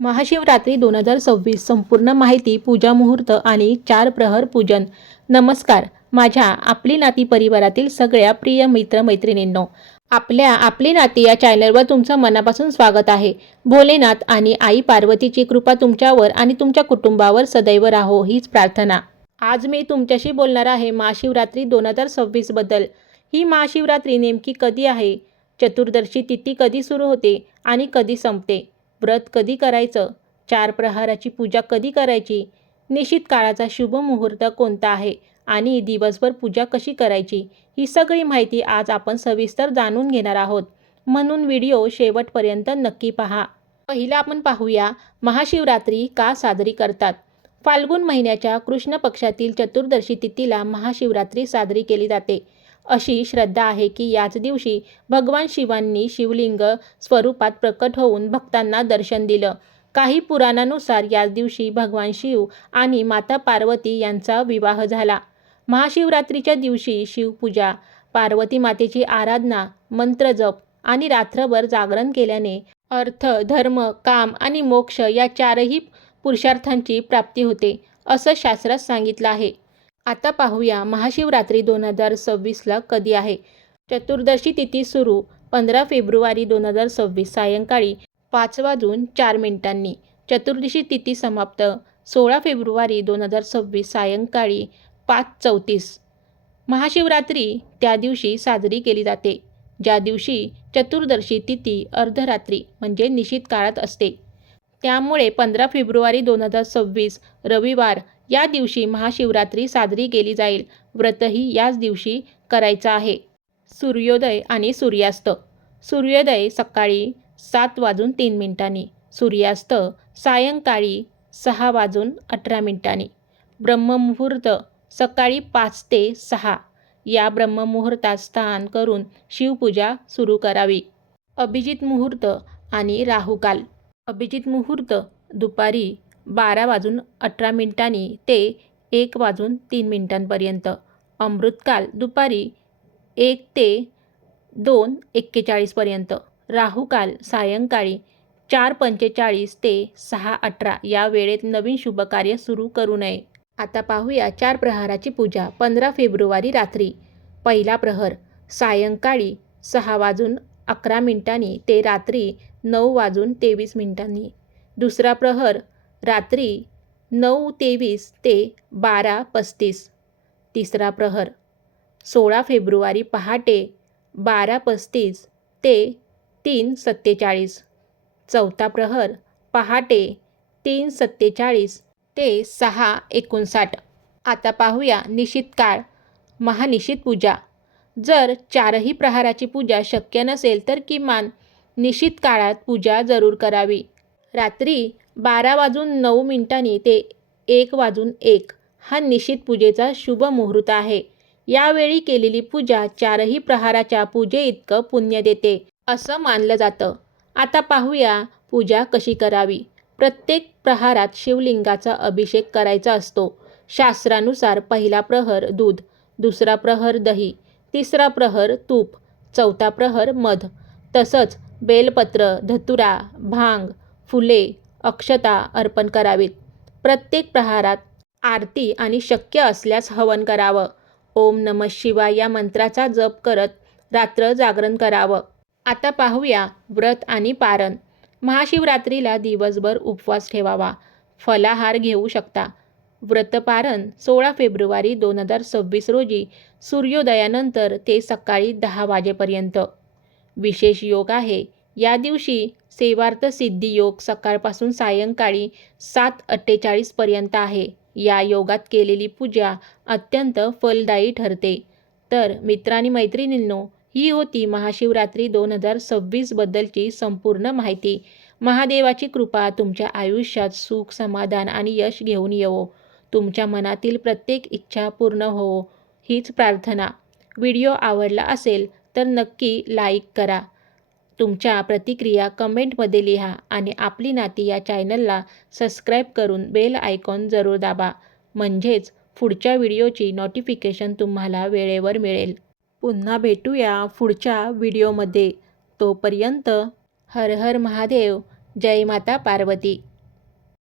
महाशिवरात्री 2026 संपूर्ण माहिती पूजा मुहूर्त आणि 4 प्रहर पूजन. नमस्कार माझ्या आपली नाती परिवारातील सगळ्या प्रिय मित्र मैत्रिणींनो, आपली नाती या चॅनलवर तुमचं मनापासून स्वागत आहे. भोलेनाथ आणि आई पार्वतीची कृपा तुमच्यावर आणि तुमच्या कुटुंबावर सदैव राहो हीच प्रार्थना. आज मी तुमच्याशी बोलणार आहे महाशिवरात्री 2026 बद्दल. ही महाशिवरात्री नेमकी कधी आहे, चतुर्दशी तिथी कधी सुरू होते आणि कधी संपते, व्रत कधी करायचं, 4 प्रहाराची पूजा कधी करायची, निश्चित काळाचा शुभ मुहूर्त कोणता आहे आणि दिवसभर पूजा कशी करायची, ही सगळी माहिती आज आपण सविस्तर जाणून घेणार आहोत. म्हणून व्हिडिओ शेवटपर्यंत नक्की पहा. पहिला आपण पाहूया महाशिवरात्री का साजरी करतात. फाल्गुन महिन्याच्या कृष्ण पक्षातील चतुर्दशी तिथीला महाशिवरात्री साजरी केली जाते. अशी श्रद्धा आहे की याच दिवशी भगवान शिवांनी शिवलिंग स्वरूपात प्रकट होऊन भक्तांना दर्शन दिलं. काही पुराणानुसार याच दिवशी भगवान शिव आणि माता पार्वती यांचा विवाह झाला. महाशिवरात्रीच्या दिवशी शिवपूजा, पार्वती मातेची आराधना, मंत्रजप आणि रात्रभर जागरण केल्याने अर्थ, धर्म, काम आणि मोक्ष या 4ही पुरुषार्थांची प्राप्ती होते, असं शास्त्रात सांगितलं आहे. आता पाहूया महाशिवरात्री 2026ला कधी आहे. चतुर्दशी तिथी सुरू 15 फेब्रुवारी 2026 सायंकाळी 5:04. चतुर्दशी तिथी समाप्त 16 फेब्रुवारी 2026 सायंकाळी 5:34. महाशिवरात्री त्या दिवशी साजरी केली जाते ज्या दिवशी चतुर्दशी तिथी अर्धरात्री म्हणजे निश्चित काळात असते. त्यामुळे 15 फेब्रुवारी 2026 रविवार या दिवशी महाशिवरात्री साजरी केली जाईल. व्रतही याच दिवशी करायचं आहे. सूर्योदय आणि सूर्यास्त. सूर्योदय सकाळी 7:03. सूर्यास्त सायंकाळी 6:18. ब्रह्ममुहूर्त सकाळी 5 ते 6. या ब्रह्ममुहूर्तात स्नान करून शिवपूजा सुरू करावी. अभिजित मुहूर्त आणि राहुकाल. अभिजित मुहूर्त दुपारी 12:18 ते 1:03 अमृतकाल दुपारी 1 ते 2:41. राहुकाल सायंकाळी 4:45 ते 6:18 या वेळेत नवीन शुभकार्य सुरू करू नये. आता पाहूया 4 प्रहाराची पूजा. 15 फेब्रुवारी रात्री. पहिला प्रहर सायंकाळी 6:11 ते रात्री 9:23. दुसरा प्रहर रात्री 9:23 ते 12:35. तिसरा प्रहर 16 फेब्रुवारी पहाटे 12:35 ते 3:47. चौथा प्रहर पहाटे 3:47 ते 6:59. आता पाहूया निश्चित काळ. महानिश्चित पूजा. जर 4ही प्रहाराची पूजा शक्य नसेल तर किमान निश्चित काळात पूजा जरूर करावी. रात्री 12:09 ते 1:01 हा निश्चित पूजेचा शुभ मुहूर्त आहे. यावेळी केलेली पूजा 4ही प्रहाराच्या पूजेइतकं पुण्य देते असं मानलं जातं. आता पाहूया पूजा कशी करावी. प्रत्येक प्रहारात शिवलिंगाचा अभिषेक करायचा असतो. शास्त्रानुसार पहिला प्रहर दूध, दुसरा प्रहर दही, तिसरा प्रहर तूप, चौथा प्रहर मध, तसंच बेलपत्र, धतुरा, भांग, फुले, अक्षता अर्पण करावीत. प्रत्येक प्रहारात आरती आणि शक्य असल्यास हवन करावं. ओम नमः शिवाय या मंत्राचा जप करत रात्र जागरण करावं. आता पाहूया व्रत आणि पारण. महाशिवरात्रीला दिवसभर उपवास ठेवावा. फलाहार घेऊ शकता. व्रतपारण 16 फेब्रुवारी 2026 रोजी सूर्योदयानंतर ते सकाळी 10 वाजेपर्यंत. विशेष योग आहे. या दिवशी सेवार्थ सिद्धी योग सकाळपासून सायंकाळी 7:48 पर्यंत आहे. या योगात केलेली पूजा अत्यंत फलदायी ठरते. तर मित्रांनी मैत्रिणींनो, ही होती महाशिवरात्री 2026 बद्दलची संपूर्ण माहिती. महादेवाची कृपा तुमच्या आयुष्यात सुख, समाधान आणि यश घेऊन येवो. तुमच्या मनातील प्रत्येक इच्छा पूर्ण होवो हीच प्रार्थना. व्हिडिओ आवडला असेल तर नक्की लाईक करा. तुमच्या प्रतिक्रिया कमेंटमध्ये लिहा आणि आपली नाती या चॅनलला सबस्क्राईब करून बेल आयकॉन जरूर दाबा. म्हणजेच पुढच्या व्हिडिओची नोटिफिकेशन तुम्हाला वेळेवर मिळेल. पुन्हा भेटूया पुढच्या व्हिडिओमध्ये. तोपर्यंत हर हर महादेव. जय माता पार्वती.